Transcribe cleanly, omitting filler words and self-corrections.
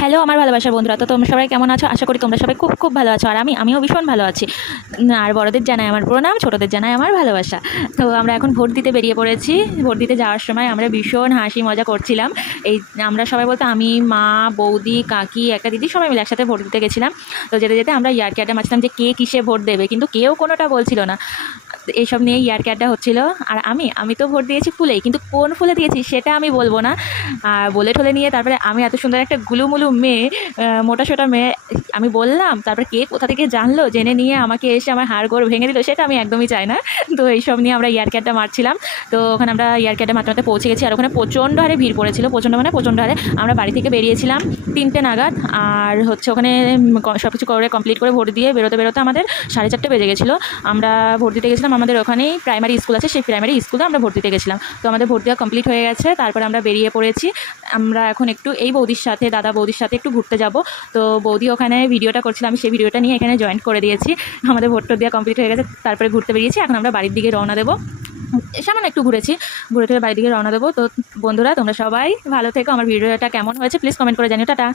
Hello আমার ভালোবাসার বন্ধুরা, তো তোমরা সবাই কেমন আছো? আশা করি তোমরা সবাই খুব খুব ভালো আছো। আর আমিও ভীষণ ভালো আছি। আর বড়দের জানাই আমার প্রণাম, ছোটদের জানাই আমার ভালোবাসা। তো আমরা এখন ভোট দিতে বেরিয়ে পড়েছি। ভোট দিতে যাওয়ার সময় আমরা ভীষণ হাসি মজা করছিলাম। এই আমরা সবাই বলতে আমি, মা, বৌদি, কাকি, একটা দিদি সবাই মিলে একসাথে ভোট দিতে গেছিলাম। তো যেতে যেতে আমরা ইয়ার্কি আড্ডা মারছিলাম যে কে কিসে ভোট দেবে, কিন্তু কেউ কোনোটা বলছিল না। এইসব নিয়ে ইয়ার্কি আড্ডা হচ্ছিল। আর আমি তো ভোট দিয়েছি ফুলেই, কিন্তু কোন ফুলে দিয়েছি সেটা আমি বলবো না। আর বলে ঠলে নিয়ে তারপরে আমি এত সুন্দর একটা গুলুমুলু মেয়ে, মোটা সোটা মেয়ে, আমি বললাম, তারপরে কে কোথা থেকে জানলো, জেনে নিয়ে আমাকে এসে আমার হাড়গোড় ভেঙে দিল, সেটা আমি একদমই চাই না। তো এইসব নিয়ে আমরা ইয়ার্কি আড্ডা মারছিলাম। তো ওখানে আমরা ইয়ার্কি আড্ডা মারতে মারতে পৌঁছে গেছি। আর ওখানে প্রচণ্ড হারে ভিড় পড়েছিল, প্রচণ্ড হারে। আমরা বাড়ি থেকে বেরিয়েছিলাম 3টে নাগাদ। আর হচ্ছে ওখানে সব কিছু করে কমপ্লিট করে ভোট দিয়ে বেরোতে বেরোতে আমাদের 4:30 বেজে গেছিলো। আমরা ভোট দিতে গেছিলাম, আমাদের ওখানেই প্রাইমারি স্কুল আছে, সেই প্রাইমারি স্কুলে আমরা ভোট দিতে গেছিলাম। তো আমাদের ভোট দেওয়া কমপ্লিট হয়ে গেছে, তারপরে আমরা বেরিয়ে পড়েছি। আমরা এখন একটু এই বৌদির সাথে, দাদা বৌদির সাথে একটু ঘুরতে যাব। তো বৌদি ওখানে ভিডিওটা করছিল, আমি সেই ভিডিওটা নিয়ে এখানে জয়েন করে দিয়েছি। আমাদের ভোট দেওয়া কমপ্লিট হয়ে গেছে, তারপরে ঘুরতে বেরিয়েছি। এখন আমরা বাড়ির দিকে রওনা দেবো। সামান্য একটু ঘুরেছি, ঘুরে টুরে বাড়ির দিকে রওনা দেবো। তো বন্ধুরা, তোমরা সবাই ভালো থেকো। আমার ভিডিওটা কেমন হয়েছে প্লিজ কমেন্ট করে জানিও। টাটা।